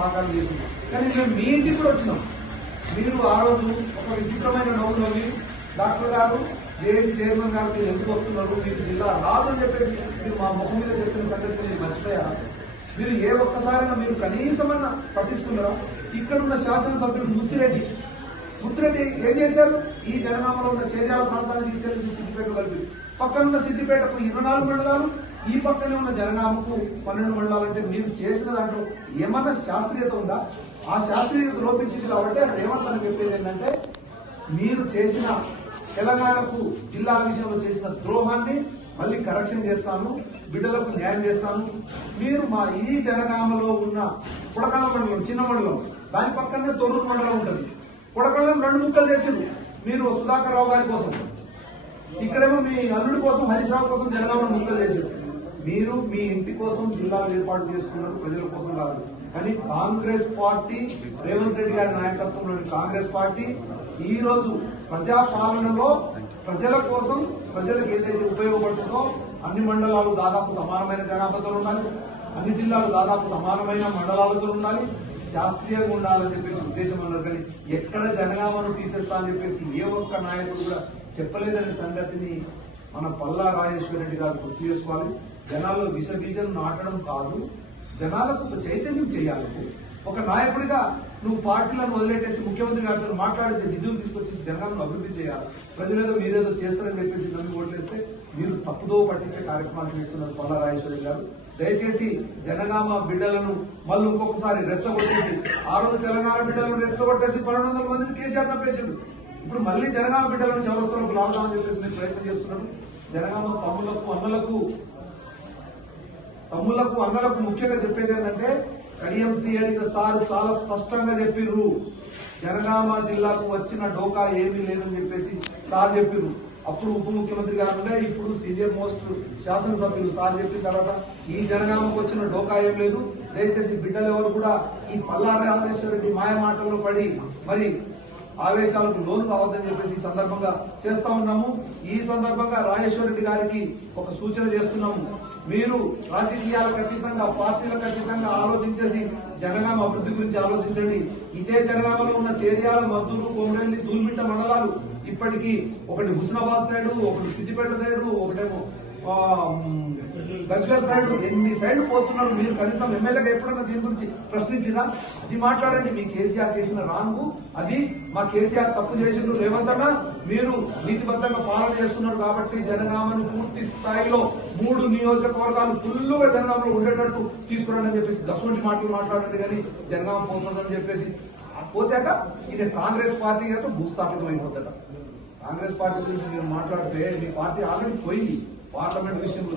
సహకారం చేసింది. కానీ మేము మీ ఇంటికి కూడా వచ్చినాం. మీరు ఆ రోజు ఒక విచిత్రమైన నవ్వులోని డాక్టర్ గారు జేఏసీ చైర్మన్ గారు మీరు ఎందుకు వస్తున్నారు, మీకు జిల్లా రాదు అని చెప్పేసి మీరు మా ముఖం మీద చెప్పిన సంగతి మీరు మర్చిపోయారా? మీరు ఏ ఒక్కసారైనా మీరు కనీసమన్నా పట్టించుకున్నారా? ఇక్కడున్న శాసనసభ్యుడు ముత్తిరెడ్డి ఏం చేశారు? ఈ జనగామలో ఉన్న చేర్యాల ప్రాంతాన్ని తీసుకెళ్లి సిద్దిపేట కలిపి పక్కనున్న సిద్దిపేటకు 24 మండలాలు, ఈ పక్కనే ఉన్న జనగామకు 12 మండలాలు. అంటే మీరు చేసిన దాంట్లో ఏమన్నా శాస్త్రీయత ఉందా? ఆ శాస్త్రీయత లోపించింది కాబట్టి రేవంత్ అని చెప్పేది ఏంటంటే మీరు చేసిన తెలంగాణకు జిల్లాల విషయంలో చేసిన ద్రోహాన్ని మళ్ళీ కరెక్షన్ చేస్తాను, బిడ్డలకు న్యాయం చేస్తాను. మీరు మా ఈ జనగామలో ఉన్న పుడకాల మండలం, చిన్న మండలం, దాని పక్కనే తొర్రూరు మండలం ఉంటుంది. పుడకలను 2 ముక్కలు చేసిండ్రు మీరు సుధాకర్ రావు గారి కోసం, ఇక్కడేమో మీ అల్లుడి కోసం హరీష్ రావు కోసం జనగామను ముక్కలు చేశారు. మీరు మీ ఇంటి కోసం జిల్లాలు ఏర్పాటు చేసుకున్నారు, ప్రజల కోసం కాదు. కానీ కాంగ్రెస్ పార్టీ, రేవంత్ రెడ్డి గారి నాయకత్వంలోని కాంగ్రెస్ పార్టీ ఈ రోజు ప్రజాపాలనలో ప్రజల కోసం, ప్రజలకు ఏదైతే ఉపయోగపడుతుందో అన్ని మండలాలు దాదాపు సమానమైన జనాభాతో ఉండాలి, అన్ని జిల్లాలు దాదాపు సమానమైన మండలాలతో ఉండాలి, శాస్త్రీయంగా ఉండాలని చెప్పేసి ఉద్దేశం అన్నారు. కానీ ఎక్కడ జనగామను తీసేస్తా అని చెప్పేసి ఏ ఒక్క నాయకుడు కూడా చెప్పలేదనే సంగతిని మన పల్లా రాజేశ్వర రెడ్డి గారు గుర్తు చేసుకోవాలి. జనాల్లో విషబీజం నాటడం కాదు, జనాలకు ఒక చైతన్యం చేయాలి. ఒక నాయకుడిగా నువ్వు పార్టీలను వదిలేటేసి ముఖ్యమంత్రి గారితో మాట్లాడేసి నిధులు తీసుకొచ్చేసి జనగామను అభివృద్ధి చేయాలి. ప్రజలేదో మీరేదో చేస్తారని చెప్పేసి నన్ను ఓట్లేస్తే మీరు తప్పుదో పట్టించే కార్యక్రమాలు చేస్తున్నారు పల్లా రాజేశ్వరి గారు. దయచేసి జనగామ బిడ్డలను మళ్ళీ ఇంకొకసారి రెచ్చగొట్టేసి, ఆ రోజు తెలంగాణ బిడ్డలను రెచ్చగొట్టేసి 1200 మందిని కేసీఆర్ చంపేసిండు. ఇప్పుడు మళ్ళీ జనగామ బిడ్డలను చౌరస్తాలకు లాగుదామని చెప్పేసి మీరు ప్రయత్నం చేస్తున్నారు. జనగామ తమ్ముళ్లకు అన్నలకు ముఖ్యంగా చెప్పేది ఏంటంటే కడియం శ్రీహరి సార్ చాలా స్పష్టంగా చెప్పిర్రు, జనగామ జిల్లాకు వచ్చిన డోకా ఏమీ లేదని చెప్పేసి సార్ చెప్పిర్రు. అప్పుడు ఉప ముఖ్యమంత్రి గారు, ఇప్పుడు సీనియర్ మోస్ట్ శాసనసభ్యులు సార్ చెప్పిన తర్వాత ఈ జనగామకు వచ్చిన డోకా ఏం లేదు. దయచేసి బిడ్డలు ఎవరు కూడా ఈ పల్లా రాజేశ్వర రెడ్డి మాయ మాటల్లో పడి మరి ఆవేశాలకు లోను కావద్దని చెప్పేసి ఈ సందర్భంగా చేస్తా ఉన్నాము. ఈ సందర్భంగా రాజేశ్వర రెడ్డి గారికి ఒక సూచన చేస్తున్నాము. మీరు రాజకీయాలకు అతీతంగా, పార్టీలకు అతీతంగా ఆలోచించేసి జనగామ అభివృద్ధి గురించి ఆలోచించండి. ఇదే జనగామలో ఉన్న చేర్యాల, మద్దూరు, కొమరేలి, తూల్మిట్ట మండలాలు ఇప్పటికీ ఒకటి హుస్నాబాద్ సైడ్, ఒకటి సిద్దిపేట సైడ్, ఒకటేమో గజ్వేల్ సైడ్, ఎన్ని సైడ్ పోతున్నారు. మీరు కనీసం ఎమ్మెల్యేగా ఎప్పుడన్నా దీని గురించి ప్రశ్నించినా? అది మాట్లాడండి. మీ కేసీఆర్ చేసిన రాంగు అది, మా కేసీఆర్ తప్పు చేసిండ్రు. రేవంత్ అన్న మీరు నీతిబద్ధంగా పాలన చేస్తున్నారు కాబట్టి జనగామను పూర్తి స్థాయిలో 3 నియోజకవర్గాలు ఫుల్లుగా జనగామలో ఉండేటట్టు తీసుకురండి అని చెప్పేసి గసవంటి మాటలు మాట్లాడండి. కానీ జనగామ పోతుందని చెప్పేసి పోతాక ఇది కాంగ్రెస్ పార్టీ యొక్క భూస్థాపితం అయిపోతాడ. కాంగ్రెస్ పార్టీ గురించి మీరు మాట్లాడితే మీ పార్టీ ఆల్రెడీ పోయింది పార్లమెంట్ విషయంలో.